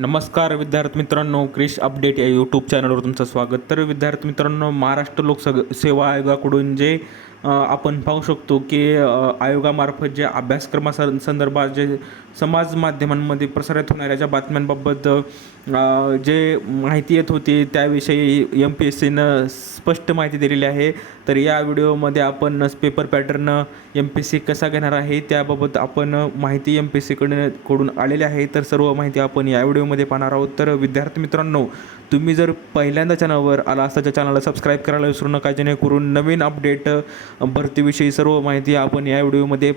नमस्कार विद्यार्थी मित्रांनो, क्रिश अपडेट या यूट्यूब चॅनलवर तुमचं स्वागत. तर विद्यार्थी मित्रांनो, महाराष्ट्र सेवा आयोगाकडून जे आपण पाहू शकतो की आयोगामार्फत जे संदर्भात जे समाज माध्यमांमध्ये प्रसारित होणाऱ्या ज्या बातम्यांबाबत जे माहिती येत होती त्याविषयी MPSCनं स्पष्ट माहिती दिलेली आहे. तर या व्हिडिओमध्ये आपण पेपर पॅटर्न MPSC कसा घेणार आहे त्याबाबत आपण माहिती कडून आलेली आहे. तर सर्व माहिती आपण या व्हिडिओमध्ये पाहणार आहोत. तर विद्यार्थी मित्रांनो, तुम्ही जर पहिल्यांदा चॅनलवर आला असता तर चॅनलला सबस्क्राईब करायला विसरू नका, जेणेकरून नवीन अपडेट भरतीविषयी सर्व माहिती आपण या व्हिडिओमध्ये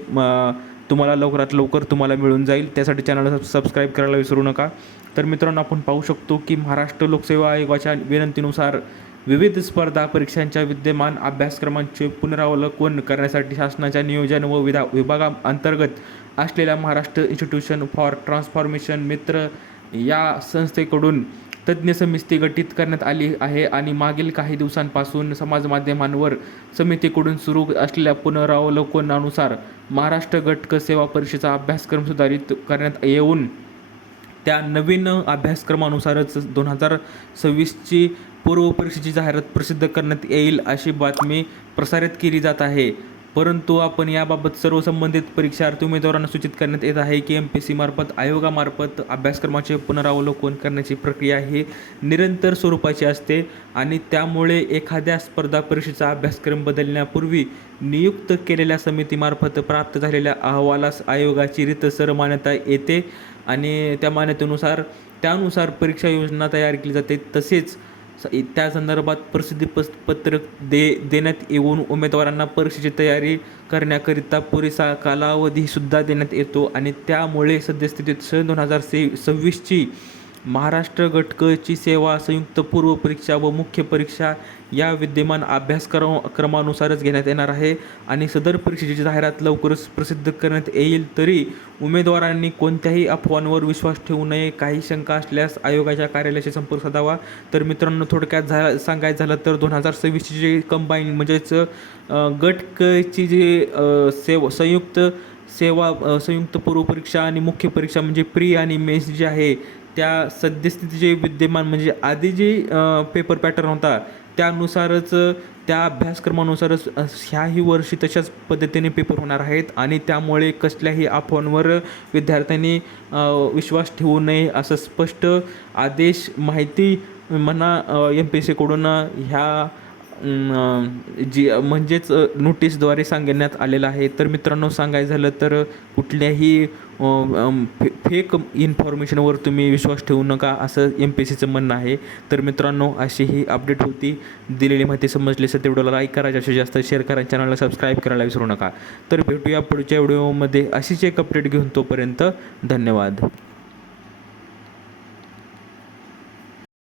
तुम्हाला लवकरात लवकर तुम्हाला मिळून जाईल. त्यासाठी चॅनलला सबस्क्राईब करायला विसरू नका. तर मित्रांनो, आपण पाहू शकतो की महाराष्ट्र लोकसेवा आयोगाच्या विनंतीनुसार विविध स्पर्धा परीक्षांच्या विद्यमान अभ्यासक्रमांचे पुनरावलोकन करण्यासाठी शासनाच्या नियोजन व विभागाअंतर्गत असलेल्या महाराष्ट्र इन्स्टिट्यूशन फॉर ट्रान्सफॉर्मेशन मित्र या संस्थेकडून तज्ज्ञ समिती गठीत करण्यात आली आहे आणि मागील काही दिवसांपासून समाज माध्यमांवर समितीकडून सुरू असलेल्या पुनरावलोकनानुसार महाराष्ट्र गट सेवा परीक्षेचा अभ्यासक्रम सुधारित करण्यात येऊन त्या नवीन अभ्यासक्रमानुसारच 2026ची पूर्वपरीक्षेची जाहिरात प्रसिद्ध करण्यात येईल अशी बातमी प्रसारित केली जात आहे. परंतु आपण याबाबत सर्व संबंधित परीक्षार्थी उमेदवारांना सूचित करण्यात येत आहे की MPSC आयोगामार्फत अभ्यासक्रमाचे पुनरावलोकन करण्याची प्रक्रिया ही निरंतर स्वरूपाची असते आणि त्यामुळे एखाद्या स्पर्धा परीक्षेचा अभ्यासक्रम बदलण्यापूर्वी नियुक्त केलेल्या समितीमार्फत प्राप्त झालेल्या अहवालास आयोगाची रीतसर मान्यता येते आणि त्यानुसार परीक्षा योजना तयार केली जाते. तसेच त्या संदर्भात पत्रक देण्यात येऊन उमेदवारांना परीक्षेची तयारी करण्याकरिता पुरेसा कालावधीसुद्धा देण्यात येतो आणि त्यामुळे सद्यस्थितीत 2026ची महाराष्ट्र गटकची सेवा संयुक्त पूर्व परीक्षा व मुख्य परीक्षा या विद्यमान क्रमानुसारच घेण्यात येणार आहे आणि सदर परीक्षेची जाहिरात लवकरच प्रसिद्ध करण्यात येईल. तरी उमेदवारांनी कोणत्याही अफवांवर विश्वास ठेवू नये. काही शंका असल्यास आयोगाच्या कार्यालयाशी संपर्क साधावा. तर मित्रांनो, थोडक्यात सांगायचं झालं तर 2026ची जी कंबाईन म्हणजेच गटकची जी संयुक्त पूर्व परीक्षा आणि मुख्य परीक्षा म्हणजे प्री आणि मेन्स जी आहे त्या सद्यस्थितीचे विद्यमान म्हणजे आधी जी पेपर पॅटर्न होता त्यानुसारच त्या अभ्यासक्रमानुसारच ह्याही वर्षी तशाच पद्धतीने पेपर होणार आहेत आणि त्यामुळे कसल्याही अफवांवर विद्यार्थ्यांनी विश्वास ठेवू नये असं स्पष्ट आदेश माहिती MPSCकडून ह्या म्हणजेच नोटीसद्वारे सांगण्यात आलेलं आहे. तर मित्रांनो, सांगायचं झालं तर कुठल्याही फेक इन्फॉर्मेशनवर तुम्ही विश्वास ठेवू नका असं MPSCचं म्हणणं आहे. तर मित्रांनो, अशी ही अपडेट होती. दिलेली माहिती समजली असेल तर व्हिडिओला लाईक करा, जास्तीत जास्त शेअर करा, चॅनलला सबस्क्राईब करायला विसरू नका. तर भेटूया पुढच्या व्हिडिओमध्ये अशीच एक अपडेट घेऊन. तोपर्यंत धन्यवाद.